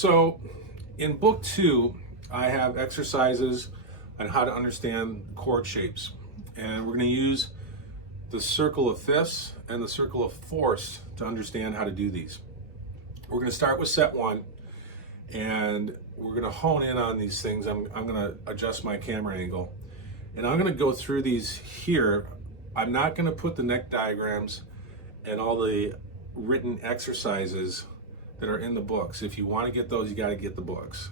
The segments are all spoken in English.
So in book 2, I have exercises on how to understand chord shapes. And we're going to use the circle of fifths and the circle of fourths to understand how to do these. We're going to start with set 1, and we're going to hone in on these things. I'm going to adjust my camera angle, and I'm going to go through these here. I'm not going to put the neck diagrams and all the written exercises that are in the books. If you want to get those, you got to get the books.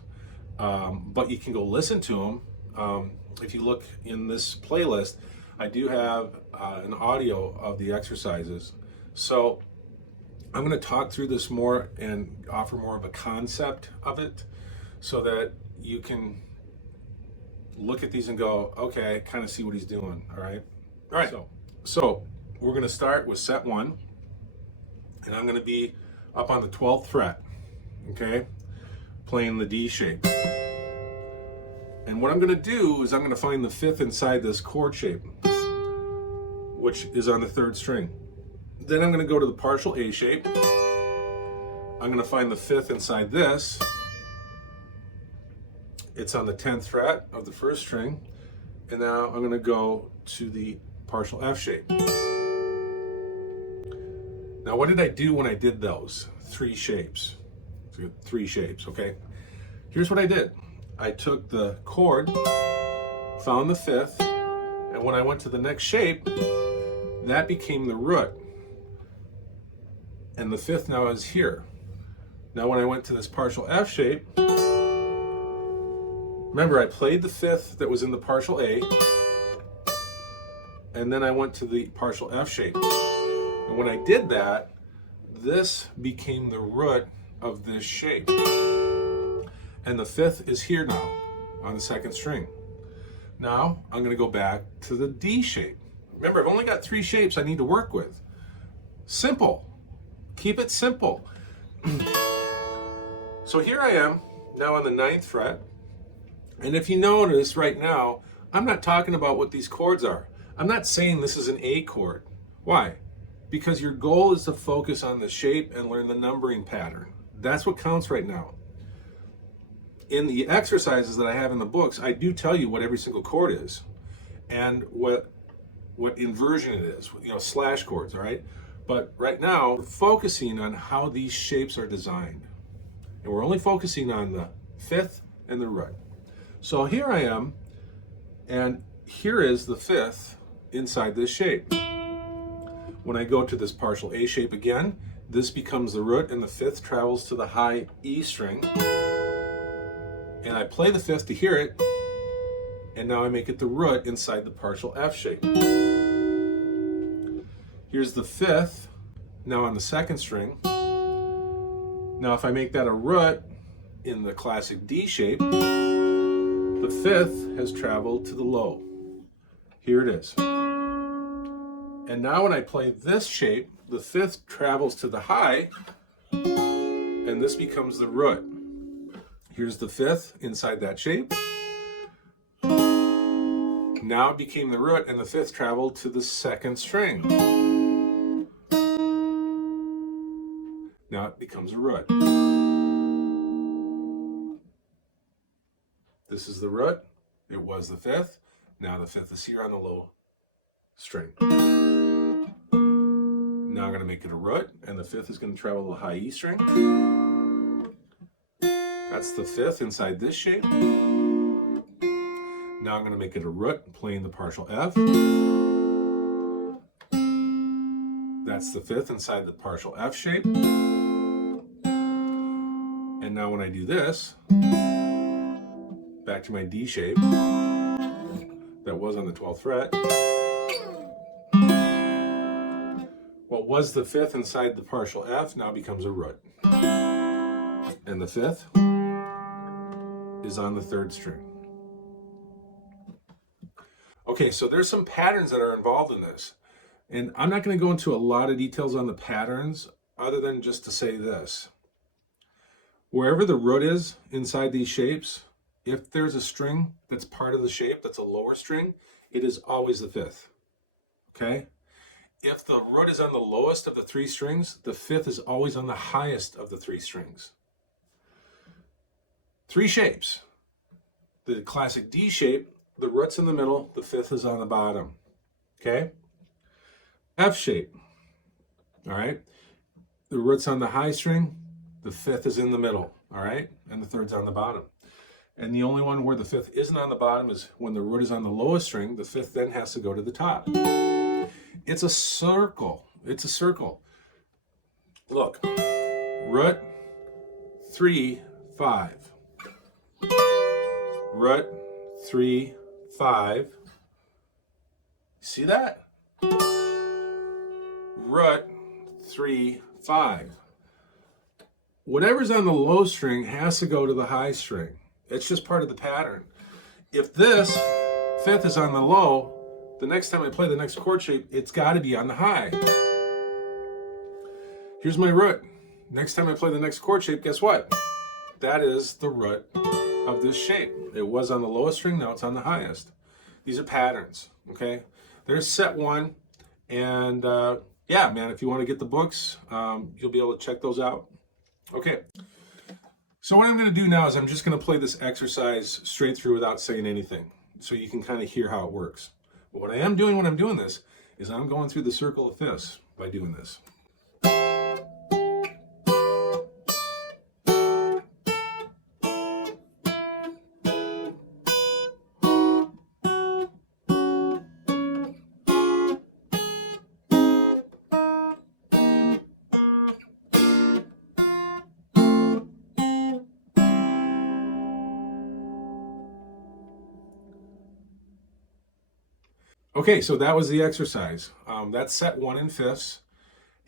But you can go listen to them. If you look in this playlist, I do have an audio of the exercises. So I'm going to talk through this more and offer more of a concept of it so that you can look at these and go, okay, I kind of see what he's doing. All right. So we're going to start with set 1, and I'm going to be up on the 12th fret, okay, playing the D shape. And what I'm going to do is I'm going to find the 5th inside this chord shape, which is on the 3rd string. Then I'm going to go to the partial A shape. I'm going to find the 5th inside this. It's on the 10th fret of the 1st string. And now I'm going to go to the partial F shape. Now, what did I do when I did those 3 shapes? 3 shapes, okay? Here's what I did. I took the chord, found the 5th, and when I went to the next shape, that became the root. And the 5th now is here. Now when I went to this partial F shape, remember I played the 5th that was in the partial A, and then I went to the partial F shape. And when I did that, this became the root of this shape. And the 5th is here now on the 2nd string. Now I'm going to go back to the D shape. Remember, I've only got 3 shapes I need to work with. Simple. Keep it simple. So here I am now on the 9th fret. And if you notice right now, I'm not talking about what these chords are. I'm not saying this is an A chord. Why? Because your goal is to focus on the shape and learn the numbering pattern. That's what counts right now. In the exercises that I have in the books, I do tell you what every single chord is and what inversion it is, slash chords, all right? But right now, we're focusing on how these shapes are designed. And we're only focusing on the 5th and the root. So here I am, and here is the 5th inside this shape. When I go to this partial A shape again, this becomes the root, and the 5th travels to the high E string. And I play the 5th to hear it, and now I make it the root inside the partial F shape. Here's the 5th, now on the 2nd string. Now if I make that a root in the classic D shape, the 5th has traveled to the low. Here it is. And now when I play this shape, the 5th travels to the high, and this becomes the root. Here's the 5th inside that shape. Now it became the root, and the 5th traveled to the 2nd string. Now it becomes a root. This is the root. It was the 5th. Now the 5th is here on the low string. Now I'm going to make it a root, and the 5th is going to travel to the high E string. That's the 5th inside this shape. Now I'm going to make it a root, playing the partial F. That's the 5th inside the partial F shape. And now when I do this, back to my D shape, that was on the 12th fret. What was the 5th inside the partial F now becomes a root. And the 5th is on the 3rd string. Okay, so there's some patterns that are involved in this. And I'm not going to go into a lot of details on the patterns other than just to say this. Wherever the root is inside these shapes, if there's a string that's part of the shape that's a lower string, it is always the 5th. Okay? If the root is on the lowest of the 3 strings, the 5th is always on the highest of the 3 strings. three shapes. The classic D shape, the root's in the middle, the fifth is on the bottom. Okay? F shape. All right? The root's on the high string, the fifth is in the middle. All right? And the third's on the bottom. And the only one where the fifth isn't on the bottom is when the root is on the lowest string, the fifth then has to go to the top. It's a circle. It's a circle. Look, root, 3, 5. Root, 3, 5. See that? Root, 3, 5. Whatever's on the low string has to go to the high string. It's just part of the pattern. If this fifth is on the low, the next time I play the next chord shape, it's got to be on the high. Here's my root. Next time I play the next chord shape, guess what? That is the root of this shape. It was on the lowest string, now it's on the highest. These are patterns, okay? There's set one, and yeah, man, if you want to get the books, you'll be able to check those out. Okay. So what I'm going to do now is I'm just going to play this exercise straight through without saying anything, so you can kind of hear how it works. But what I am doing when I'm doing this is I'm going through the circle of fifths by doing this. Okay, so that was the exercise. That's set one in fifths.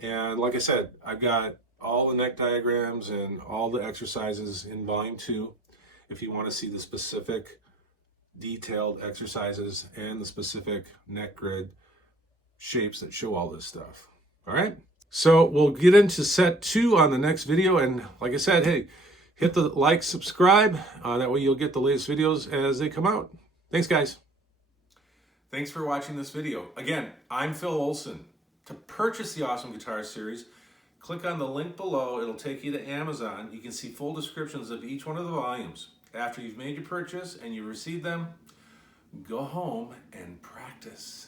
And like I said, I've got all the neck diagrams and all the exercises in volume 2 if you want to see the specific detailed exercises and the specific neck grid shapes that show all this stuff. All right, so we'll get into set 2 on the next video. And like I said, hey, hit the like, subscribe. That way you'll get the latest videos as they come out. Thanks, guys. Thanks for watching this video. Again, I'm Phil Olson. To purchase the Awesome Guitar Series, click on the link below. It'll take you to Amazon. You can see full descriptions of each one of the volumes. After you've made your purchase and you receive them, go home and practice.